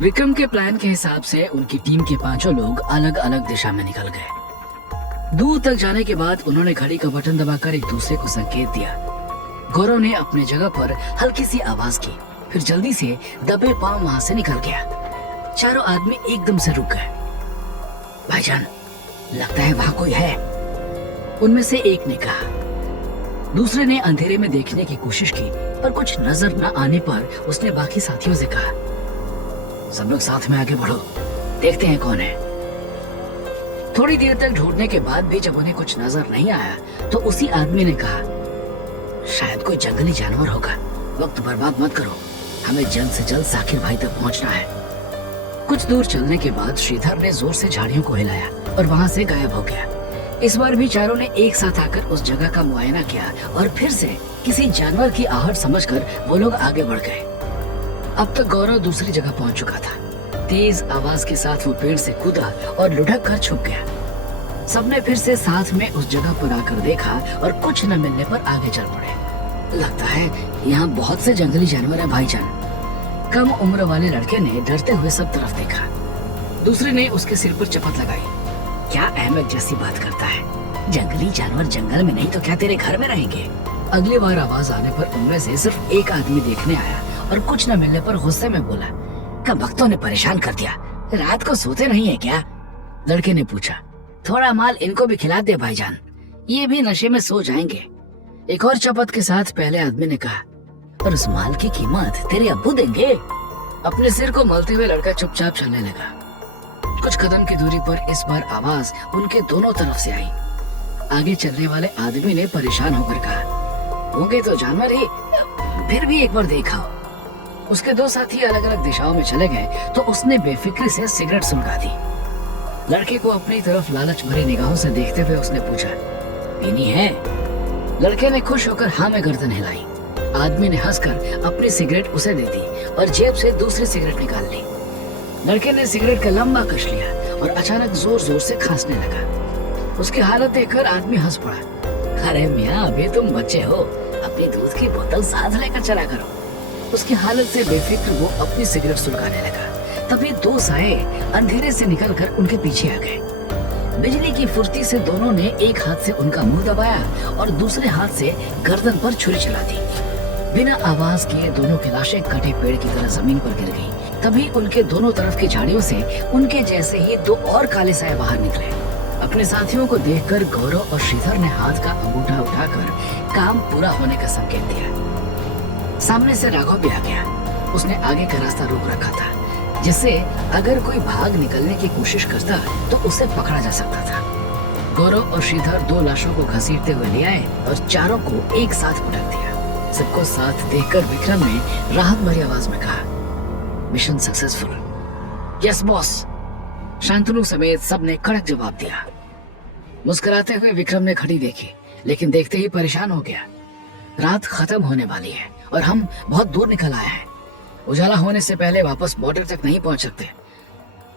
विक्रम के प्लान के हिसाब से उनकी टीम के पांचों लोग अलग अलग दिशा में निकल गए। दूर तक जाने के बाद उन्होंने घड़ी का बटन दबाकर एक दूसरे को संकेत दिया। गौरव ने अपनी जगह पर हल्की सी आवाज की, फिर जल्दी से दबे पांव वहां से निकल गया। चारों आदमी एकदम से रुक गए। भाईजान, लगता है वहां कोई है, उनमें से एक ने कहा। दूसरे ने अंधेरे में देखने की कोशिश की, पर कुछ नजर न आने पर उसने बाकी साथियों से कहा, सब लोग साथ में आगे बढ़ो, देखते हैं कौन है। थोड़ी देर तक ढूंढने के बाद भी जब उन्हें कुछ नजर नहीं आया तो उसी आदमी ने कहा, शायद कोई जंगली जानवर होगा, वक्त बर्बाद मत करो, हमें जल्द से जल्द साकिर भाई तक पहुंचना है। कुछ दूर चलने के बाद श्रीधर ने जोर से झाड़ियों को हिलाया और वहां से गायब हो गया। इस बार भी चारों ने एक साथ आकर उस जगह का मुआयना किया और फिर से किसी जानवर की आहट समझकर वो लोग आगे बढ़ गए। अब तक गौरव दूसरी जगह पहुंच चुका था। तेज आवाज के साथ वो पेड़ से कूदा और लुढ़क कर छुप गया। सबने फिर से साथ में उस जगह पर आकर देखा और कुछ न मिलने पर आगे चल पड़े। लगता है यहाँ बहुत से जंगली जानवर हैं भाईजान। कम उम्र वाले लड़के ने डरते हुए सब तरफ देखा। दूसरे ने उसके सिर पर चपत लगाई। क्या अहमद जैसी बात करता है, जंगली जानवर जंगल में नहीं तो क्या तेरे घर में रहेंगे। अगली बार आवाज आने पर उनमें से सिर्फ एक आदमी देखने आया और कुछ न मिलने पर गुस्से में बोला, कम वक्तों ने परेशान कर दिया, रात को सोते नहीं है क्या? लड़के ने पूछा, थोड़ा माल इनको भी खिला दे भाईजान, ये भी नशे में सो जाएंगे। एक और चपत के साथ पहले आदमी ने कहा, पर उस माल की कीमत तेरे अब्बू देंगे। अपने सिर को मलते हुए लड़का चुपचाप चलने लगा। कुछ कदम की दूरी पर इस बार आवाज उनके दोनों तरफ से आई। आगे चलने वाले आदमी ने परेशान होकर कहा, होंगे तो जानवर ही, फिर भी एक बार देखा। उसके दो साथी अलग अलग दिशाओं में चले गए तो उसने बेफिक्री से सिगरेट सुलगा दी। लड़के को अपनी तरफ लालच भरी निगाहों से देखते हुए उसने पूछा, पीनी है? लड़के ने खुश होकर हाँ में गर्दन हिलाई। आदमी ने हंसकर अपनी सिगरेट उसे दे दी और जेब से दूसरी सिगरेट निकाल ली। लड़के ने सिगरेट का लंबा कश लिया और अचानक जोर जोर से खांसने लगा। उसकी हालत देखकर आदमी हंस पड़ा। अरे मियाँ, अभी तुम बच्चे हो, अपनी दूध की बोतल साथ लेकर चला करो। उसकी हालत से बेफिक्र वो अपनी सिगरेट सुलगाने लगा। तभी दो साए अंधेरे से निकलकर उनके पीछे आ गए। बिजली की फुर्ती से दोनों ने एक हाथ से उनका मुंह दबाया और दूसरे हाथ से गर्दन पर छुरी चला दी। बिना आवाज किए दोनों की लाशें कटे पेड़ की तरह जमीन पर गिर गई। तभी उनके दोनों तरफ की झाड़ियों से उनके जैसे ही दो और काले साए बाहर निकले। अपने साथियों को देखकर गौरव और श्रीधर ने हाथ का अंगूठा उठाकर काम पूरा होने का संकेत दिया। सामने से राघव भी आ गया। उसने आगे का रास्ता रोक रखा था, जिससे अगर कोई भाग निकलने की कोशिश करता तो उसे पकड़ा जा सकता था। गौरव और श्रीधर दो लाशों को घसीटते हुए ले आए और चारों को एक साथ पटक दिया। सबको साथ देखकर विक्रम ने राहत भरी आवाज में कहा, mission successful. Yes boss, Shantanu समेत सबने कड़क जवाब दिया। मुस्कुराते हुए विक्रम ने घड़ी देखी, लेकिन देखते ही परेशान हो गया। रात खत्म होने वाली है और हम बहुत दूर निकल आए हैं। उजाला होने से पहले वापस बॉर्डर तक नहीं पहुंच सकते।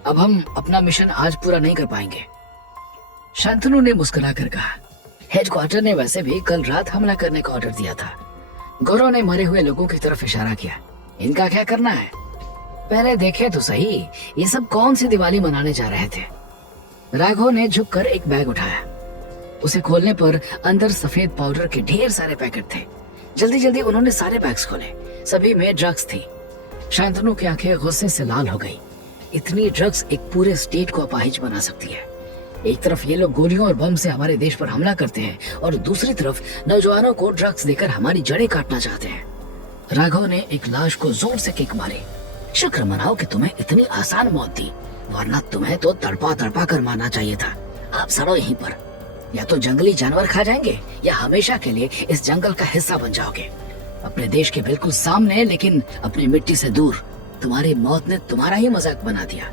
अब हम अपना मिशन आज पूरा नहीं कर पाएंगे। शांतनु ने मुस्कुराकर कहा, हेडक्वार्टर ने वैसे भी कल रात हमला करने का ऑर्डर दिया था। गौरव ने मरे हुए लोगों की तरफ इशारा किया, इनका क्या करना है? पहले देखे तो सही, ये सब कौन सी दिवाली मनाने जा रहे थे? राघव ने झुककर एक बैग उठाया। उसे खोलने पर अंदर सफेद पाउडर के ढेर सारे पैकेट थे। जल्दी जल्दी उन्होंने सारे बैग्स खोले। सभी में ड्रग्स थी। शांतनु की आंखें गुस्से से लाल हो गई। इतनी ड्रग्स एक पूरे स्टेट को अपाहिज बना सकती है। एक तरफ ये लोग गोलियों और बम से हमारे देश पर हमला करते हैं और दूसरी तरफ नौजवानों को ड्रग्स देकर हमारी जड़ें काटना चाहते हैं। राघव ने एक लाश को जोर से किक मारी। शुक्र मनाओ कि तुम्हें इतनी आसान मौत दी, वरना तुम्हें तो तड़पा तड़पा कर मारना चाहिए था। आप सड़ो यहीं पर। या तो जंगली जानवर खा जाएंगे या हमेशा के लिए इस जंगल का हिस्सा बन जाओगे। अपने देश के बिल्कुल सामने, लेकिन अपनी मिट्टी से दूर। तुम्हारी मौत ने तुम्हारा ही मजाक बना दिया।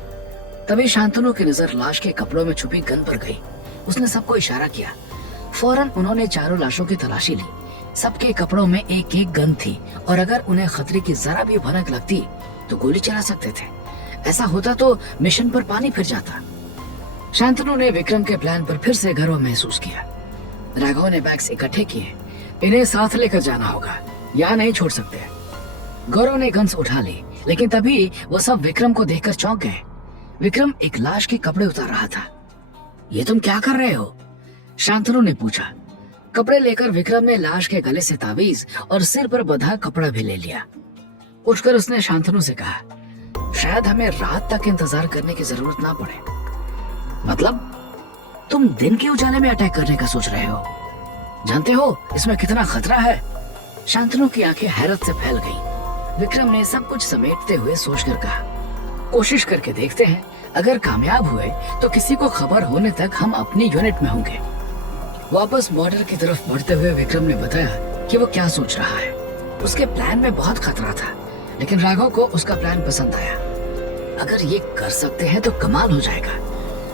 तभी शांतनु की नजर लाश के कपड़ों में छुपी गन पर गई। उसने सबको इशारा किया। फौरन उन्होंने चारों लाशों की तलाशी ली। सबके कपड़ों में एक एक गन थी और अगर उन्हें खतरे की जरा भी भनक लगती तो गोली चला सकते थे। ऐसा होता तो मिशन पर पानी फिर जाता। शांतनु ने विक्रम के प्लान पर फिर से गर्व महसूस किया। राघव ने बैग्स इकट्ठे किए। इन्हें साथ लेकर जाना होगा, यहाँ नहीं छोड़ सकते। गौरव ने गन्स उठा ली, लेकिन तभी वो सब विक्रम को देखकर चौंक गए। विक्रम एक लाश के कपड़े उतार रहा था। ये तुम क्या कर रहे हो? शांतनु ने पूछा। कपड़े लेकर विक्रम ने लाश के गले से ताबीज और सिर पर बंधा कपड़ा भी ले लिया। उठकर उसने शांतनु से कहा, शायद हमें रात तक इंतजार करने की जरूरत ना पड़े। मतलब तुम दिन के उजाले में अटैक करने का सोच रहे हो? जानते हो इसमें कितना खतरा है? शांतनु की आंखें हैरत से फैल गईं। विक्रम ने सब कुछ समेटते हुए सोचकर कहा, कोशिश करके देखते हैं, अगर कामयाब हुए तो किसी को खबर होने तक हम अपनी यूनिट में होंगे। वापस बॉर्डर की तरफ बढ़ते हुए विक्रम ने बताया कि वो क्या सोच रहा है। उसके प्लान में बहुत खतरा था, लेकिन राघव को उसका प्लान पसंद आया। अगर ये कर सकते हैं तो कमाल हो जाएगा।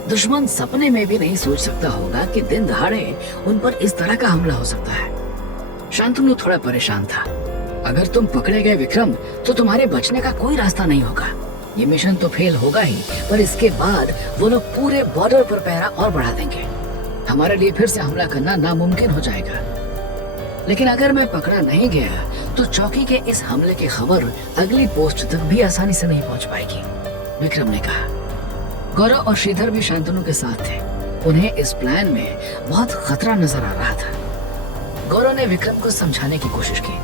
दुश्मन सपने में भी नहीं सोच सकता होगा कि दिन दहाड़े उन पर इस तरह का हमला हो सकता है। शांतनु थोड़ा परेशान था। अगर तुम पकड़े गए विक्रम, तो तुम्हारे बचने का कोई रास्ता नहीं होगा। ये मिशन तो फेल होगा ही, पर इसके बाद वो लोग पूरे बॉर्डर पर पहरा और बढ़ा देंगे। हमारे लिए फिर से हमला करना नामुमकिन हो जाएगा। लेकिन अगर मैं पकड़ा नहीं गया तो चौकी के इस हमले की खबर अगली पोस्ट तक भी आसानी से नहीं पहुंच पाएगी, विक्रम ने कहा। गौरव और श्रीधर भी शांतनु के साथ थे। उन्हें इस प्लान में बहुत खतरा नजर आ रहा था। गौरव ने विक्रम को समझाने की कोशिश की,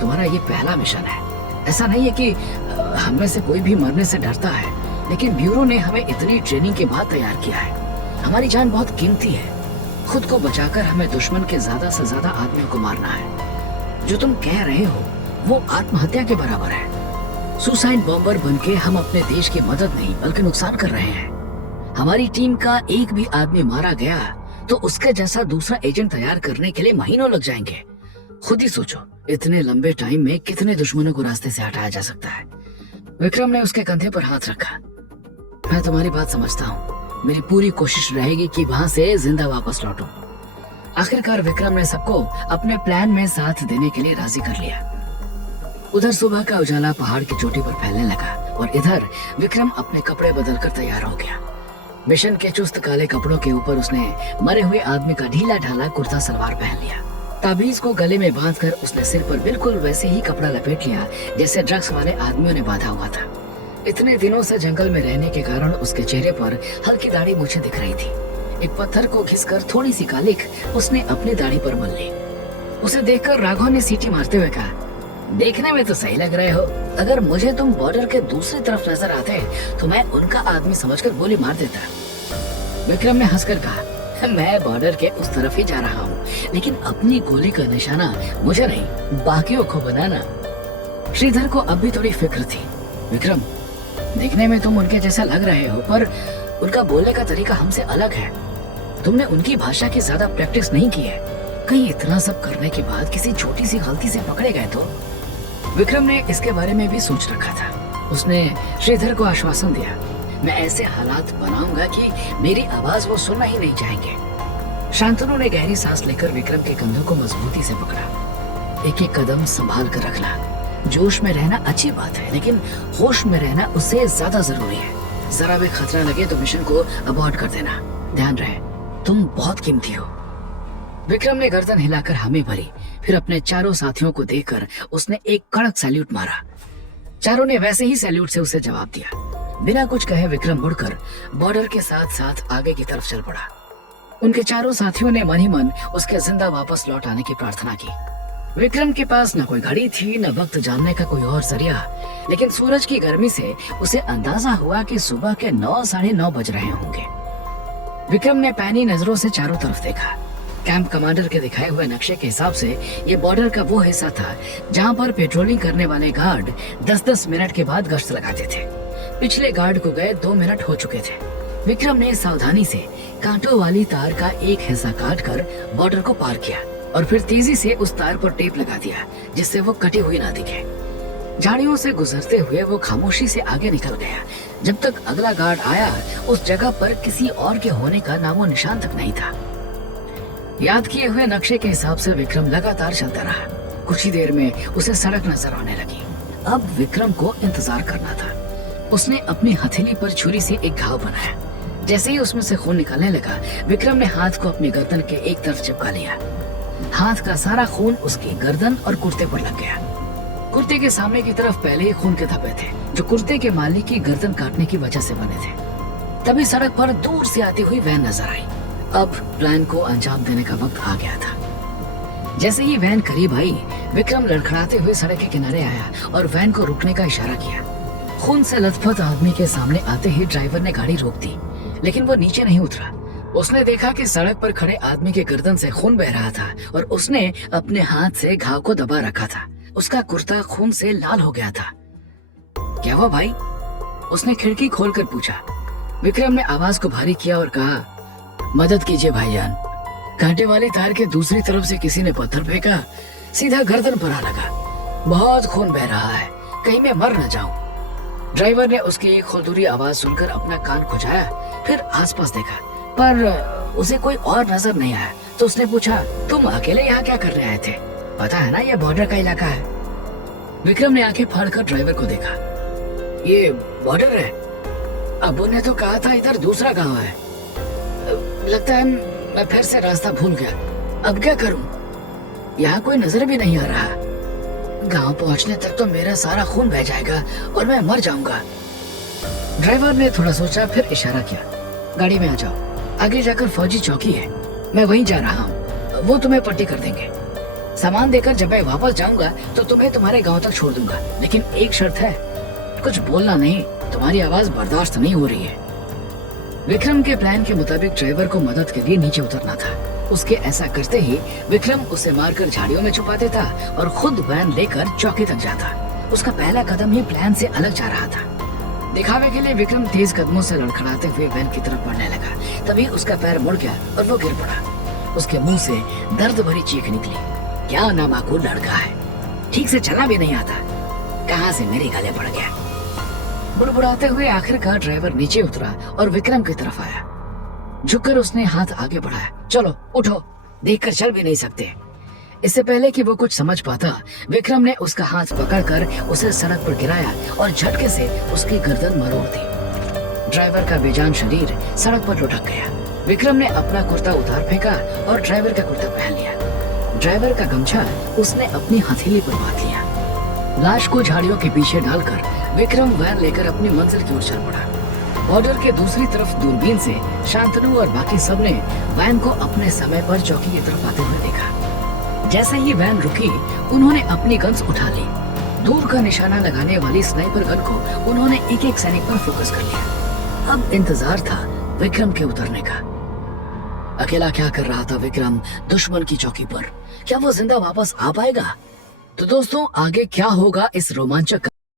तुम्हारा ये पहला मिशन है। ऐसा नहीं है कि हम में से कोई भी मरने से डरता है, लेकिन ब्यूरो ने हमें इतनी ट्रेनिंग के बाद तैयार किया है। हमारी जान बहुत कीमती है। खुद को बचाकर हमें दुश्मन के ज्यादा से ज्यादा आदमियों को मारना है। जो तुम कह रहे हो वो आत्महत्या के बराबर है। सुसाइड बॉम्बर बनके हम अपने देश की मदद नहीं बल्कि नुकसान कर रहे हैं। हमारी टीम का एक भी आदमी मारा गया तो उसके जैसा दूसरा एजेंट तैयार करने के लिए महीनों लग जाएंगे। खुद ही सोचो, इतने लंबे टाइम में कितने दुश्मनों को रास्ते से हटाया जा सकता है। विक्रम ने उसके कंधे पर हाथ रखा। मैं तुम्हारी बात समझता हूँ। मेरी पूरी कोशिश रहेगी कि वहां से जिंदा वापस लौटूं। आखिरकार विक्रम ने सबको अपने प्लान में साथ देने के लिए राजी कर लिया। उधर सुबह का उजाला पहाड़ की चोटी पर फैलने लगा और इधर विक्रम अपने कपड़े बदलकर तैयार हो गया। मिशन के चुस्त काले कपड़ों के ऊपर उसने मरे हुए आदमी का ढीला ढाला कुर्ता सलवार पहन लिया। ताबीज को गले में बांधकर उसने सिर पर बिल्कुल वैसे ही कपड़ा लपेट लिया जैसे ड्रग्स वाले आदमियों ने बांधा हुआ था। इतने दिनों से जंगल में रहने के कारण उसके चेहरे पर हल्की दाढ़ी मूछें दिख रही थी। एक पत्थर को घिसकर थोड़ी सी कालिख उसने अपनी दाढ़ी पर मल ली। उसे देखकर राघव ने सीटी मारते हुए कहा, देखने में तो सही लग रहे हो। अगर मुझे तुम बॉर्डर के दूसरी तरफ नजर आते तो मैं उनका आदमी समझकर गोली मार देता। विक्रम ने हंसकर कहा, मैं बॉर्डर के उस तरफ ही जा रहा हूँ, लेकिन अपनी गोली का निशाना मुझे नहीं बाकियों को बनाना। श्रीधर को अब भी थोड़ी फिक्र थी। विक्रम, देखने में तुम उनके जैसा लग रहे हो, पर उनका बोलने का तरीका हमसे अलग है। तुमने उनकी भाषा की ज्यादा प्रैक्टिस नहीं की है। कहीं इतना सब करने के बाद किसी छोटी सी गलती से पकड़े गए तो? विक्रम ने इसके बारे में भी सोच रखा था। उसने श्रीधर को आश्वासन दिया, मैं ऐसे हालात बनाऊंगा कि मेरी आवाज वो सुनना ही नहीं चाहेंगे। शांतनु ने गहरी सांस लेकर विक्रम के कंधों को मजबूती से पकड़ा। एक एक कदम संभाल कर रखना। जोश में रहना अच्छी बात है, लेकिन होश में रहना उससे ज्यादा जरूरी है। जरा भी खतरा लगे तो मिशन को अबॉर्ट कर देना। ध्यान रहे, तुम बहुत कीमती हो। विक्रम ने गर्दन हिलाकर हामी भरी, फिर अपने चारों साथियों को देखकर उसने एक कड़क सैल्यूट मारा। चारों ने वैसे ही सैल्यूट से उसे जवाब दिया। बिना कुछ कहे विक्रम मुड़कर बॉर्डर के साथ साथ आगे की तरफ चल पड़ा। उनके चारों साथियों ने मन ही मन उसके जिंदा वापस लौट आने की प्रार्थना की। विक्रम के पास न कोई घड़ी थी, न वक्त जानने का कोई और जरिया, लेकिन सूरज की गर्मी से उसे अंदाजा हुआ कि सुबह के 9 साढ़े 9 बज रहे होंगे। विक्रम ने पैनी नजरों से चारों तरफ देखा। कैंप कमांडर के दिखाए हुए नक्शे के हिसाब से ये बॉर्डर का वो हिस्सा था जहाँ पर पेट्रोलिंग करने वाले गार्ड 10-10 मिनट के बाद गश्त लगाते थे। पिछले गार्ड को गए 2 मिनट हो चुके थे। विक्रम ने सावधानी से कांटों वाली तार का एक हिस्सा काटकर बॉर्डर को पार किया और फिर तेजी से उस तार पर टेप लगा दिया जिससे वो कटी हुई ना दिखे। झाड़ियों से गुजरते हुए वो खामोशी से आगे निकल गया। जब तक अगला गार्ड आया, उस जगह पर किसी और के होने का नामो निशान तक नहीं था। याद किए हुए नक्शे के हिसाब से विक्रम लगातार चलता रहा। कुछ ही देर में उसे सड़क नजर आने लगी। अब विक्रम को इंतजार करना था। उसने अपनी हथेली पर छुरी से एक घाव बनाया। जैसे ही उसमें से खून निकलने लगा, विक्रम ने हाथ को अपनी गर्दन के एक तरफ चिपका लिया। हाथ का सारा खून उसकी गर्दन और कुर्ते पर लग गया। कुर्ते के सामने की तरफ पहले ही खून के धब्बे थे जो कुर्ते के मालिक की गर्दन काटने की वजह से बने थे। तभी सड़क पर दूर से आती हुई वैन नजर आई। अब प्लान को अंजाम देने का वक्त आ गया था। जैसे ही वैन करीब आई, विक्रम लड़खड़ाते हुए सड़क के किनारे आया और वैन को रुकने का इशारा किया। खून से लथपथ आदमी के सामने आते ही ड्राइवर ने गाड़ी रोक दी, लेकिन वो नीचे नहीं उतरा। उसने देखा कि सड़क पर खड़े आदमी के गर्दन से खून बह रहा था और उसने अपने हाथ से घाव को दबा रखा था। उसका कुर्ता खून से लाल हो गया था। क्या हुआ भाई? उसने खिड़की खोलकर पूछा। विक्रम ने आवाज को भारी किया और कहा, मदद कीजिए भाईजान। कांटे वाली तार के दूसरी तरफ से किसी ने पत्थर फेंका, सीधा गर्दन पर आ लगा। बहुत खून बह रहा है, कहीं मैं मर न जाऊं। ड्राइवर ने उसकी खुरदुरी आवाज सुनकर अपना कान खुजाया, फिर आसपास देखा, पर उसे कोई और नजर नहीं आया। तो उसने पूछा, तुम अकेले यहाँ क्या करने आए थे? पता है ना ये बॉर्डर का इलाका है। विक्रम ने आंखें फाड़कर ड्राइवर को देखा। ये बॉर्डर है? अबू ने तो कहा था इधर दूसरा गांव है। लगता है मैं फिर से रास्ता भूल गया। अब क्या करूं? यहाँ कोई नजर भी नहीं आ रहा। गांव पहुंचने तक तो मेरा सारा खून बह जाएगा और मैं मर जाऊंगा। ड्राइवर ने थोड़ा सोचा, फिर इशारा किया, गाड़ी में आ जाओ, आगे जाकर फौजी चौकी है, मैं वहीं जा रहा हूँ, वो तुम्हें पट्टी कर देंगे। सामान देकर जब मैं वापस जाऊंगा तो तुम्हें तुम्हारे गांव तक छोड़ दूंगा, लेकिन एक शर्त है, कुछ बोलना नहीं, तुम्हारी आवाज बर्दाश्त नहीं हो रही है। विक्रम के प्लान के मुताबिक ड्राइवर को मदद के लिए नीचे उतरना था। उसके ऐसा करते ही विक्रम उसे मारकर झाड़ियों में छुपा देता और खुद वैन लेकर चौकी तक जाता। उसका पहला कदम ही प्लान से अलग जा रहा था। दिखावे के लिए विक्रम तेज कदमों से लड़खड़ाते हुए वैन की तरफ बढ़ने लगा। तभी उसका पैर मुड़ गया और वो गिर पड़ा। उसके मुंह से दर्द भरी चीख निकली। क्या नामाकूल लड़का है, ठीक से चलना भी नहीं आता, कहाँ से मेरे गले पड़ गया। बुड़बुड़ाते हुए आखिरकार ड्राइवर नीचे उतरा और विक्रम की तरफ आया। झुककर उसने हाथ आगे बढ़ाया। चलो उठो, देखकर चल भी नहीं सकते। इससे पहले कि वो कुछ समझ पाता, विक्रम ने उसका हाथ पकड़कर उसे सड़क पर गिराया और झटके से उसकी गर्दन मरोड़ दी। ड्राइवर का बेजान शरीर सड़क पर लुढ़क गया। विक्रम ने अपना कुर्ता उतार फेंका और ड्राइवर का कुर्ता पहन लिया। ड्राइवर का गमछा उसने अपनी हथेली पर बांध लिया। लाश को झाड़ियों के पीछे डालकर विक्रम वैन लेकर अपनी मंजिल की ओर चल पड़ा। बॉर्डर के दूसरी तरफ दूरबीन से शांतनु और बाकी सबने वैन को अपने समय पर चौकी की तरफ आते हुए देखा। जैसे ही वैन रुकी, उन्होंने अपनी गन्स उठा ली। दूर का निशाना लगाने वाली स्नाइपर गन को उन्होंने एक एक सैनिक पर फोकस कर लिया। अब इंतजार था विक्रम के उतरने का। अकेला क्या कर रहा था विक्रम दुश्मन की चौकी पर? क्या वो जिंदा वापस आ पाएगा? तो दोस्तों, आगे क्या होगा इस रोमांचक